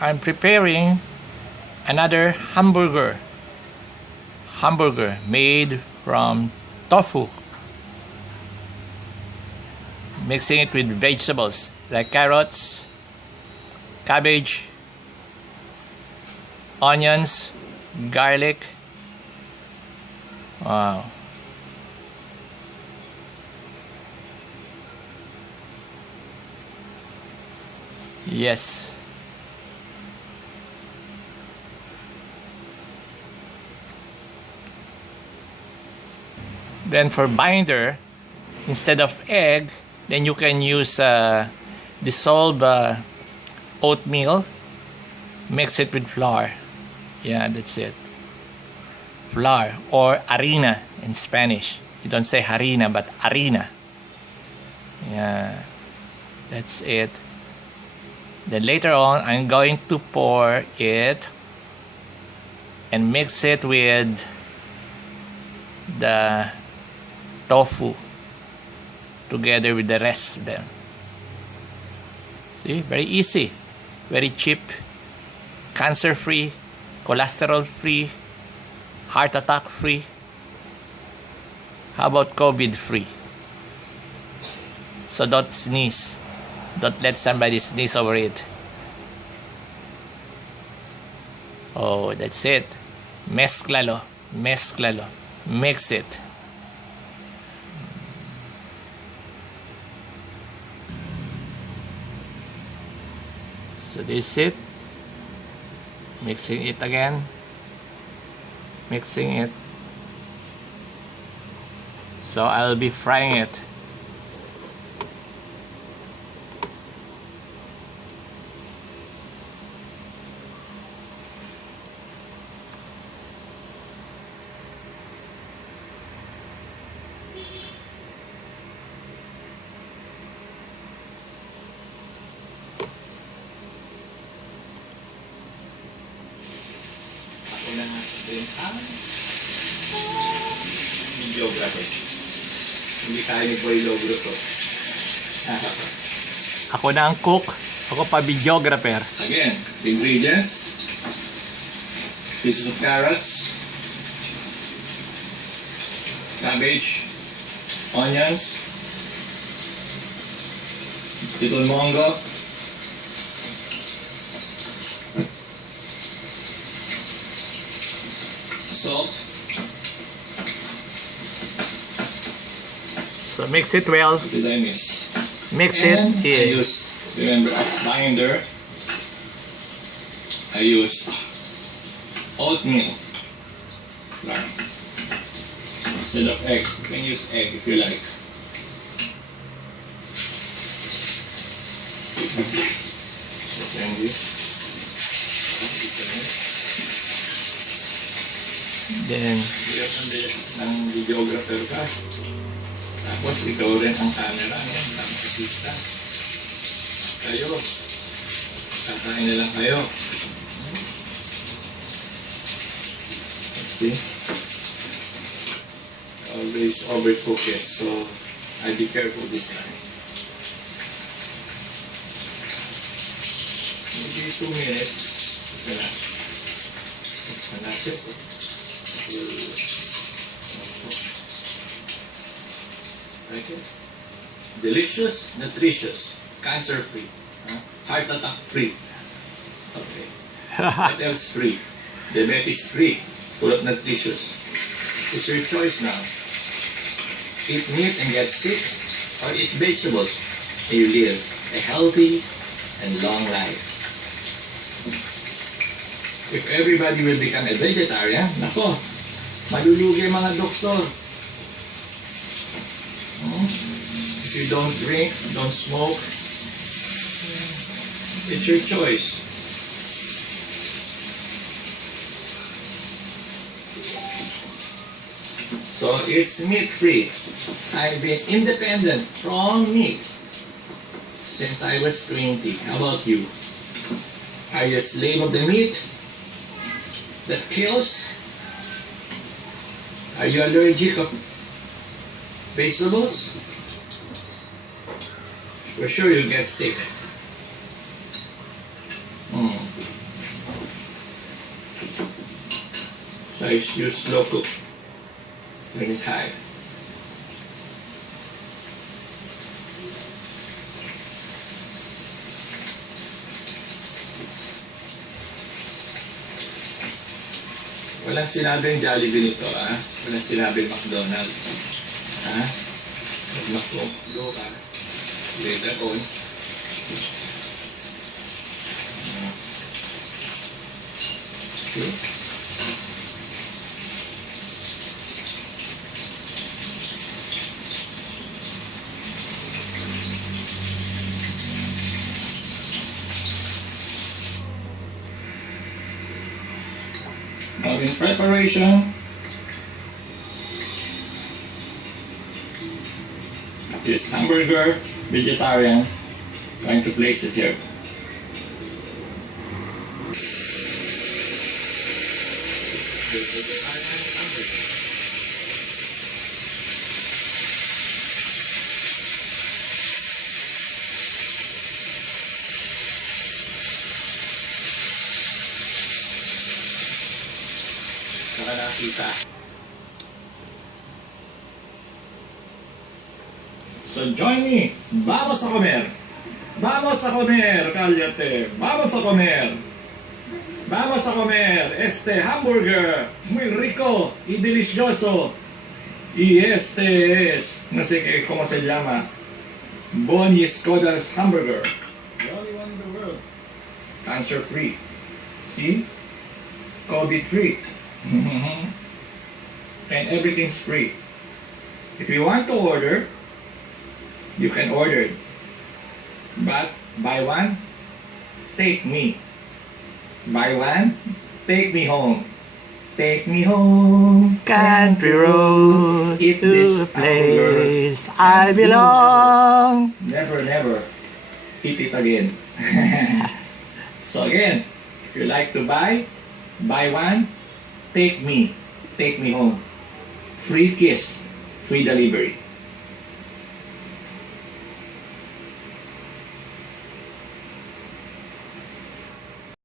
I'm preparing another hamburger made from tofu, mixing it with vegetables like carrots, cabbage, onions, garlic. Wow. Yes. Then for binder, instead of egg, then you can use dissolved oatmeal, mix it with flour. Yeah, that's it. Flour or harina in Spanish. You don't say harina but harina. Yeah, that's it. Then later on, I'm going to pour it and mix it with the tofu together with the rest of them. See, very easy, very cheap, cancer free, cholesterol free, heart attack free. How about COVID free? So don't sneeze. Don't let somebody sneeze over it. Oh, that's it. Mezclalo. Mezclalo. Mix it. So this is it. Mixing it again. Mixing it. So I'll be frying it. Videographer. Hindi kaya ni Boy Logro to. Ako na ang cook. Ako pa videographer. Again, the ingredients. Pieces of carrots, cabbage, onions, little mongo, salt. So mix it well. Because I mix it. Yeah. I use, remember, as binder, I use oatmeal instead of egg. You can use egg if you like. Then ng videographer ka. Tapos ikaw rin ang camera, no? Nakikita. Kayo. Kakain na lang kayo. See? Always overcook it. So, I'll be careful this time. Maybe 2 minutes. Isa na. Manasip ko. Like it? Delicious, nutritious, cancer-free, heart attack-free. Okay. What else free? Diabetes-free, full of nutritious. It's your choice now. Eat meat and get sick, or eat vegetables and you live a healthy and long life. If everybody will become a vegetarian, nako, malulugi mga doktor. If you don't drink, don't smoke, it's your choice. So it's meat free. I've been independent from meat since I was 20. How about you? Are you a slave of the meat that kills? Are you allergic of vegetables? For sure you'll get sick. So I use slow cook. Turn it high. Walang sinabing Jollibee nito, ha? Walang sinabing McDonald's. Ha? Mag-McDo ka. Later on. Okay. Now in preparation, this hamburger, vegetarian, going to place it here. Saka nakita. So join me. Vamos a comer. Vamos a comer, cállate. Vamos a comer. Vamos a comer este hamburger muy rico y delicioso. Y este es, no sé qué, cómo se llama, Boni Escoda's hamburger. The only one in the world. Cancer free. See? COVID free. And everything's free. If you want to order, you can order it. But buy one, take me. Buy one, take me home. Take me home, Country road Eat to this the place I belong. Never, never eat it again. So again, if you like to buy one, take me home. Free kiss, free delivery.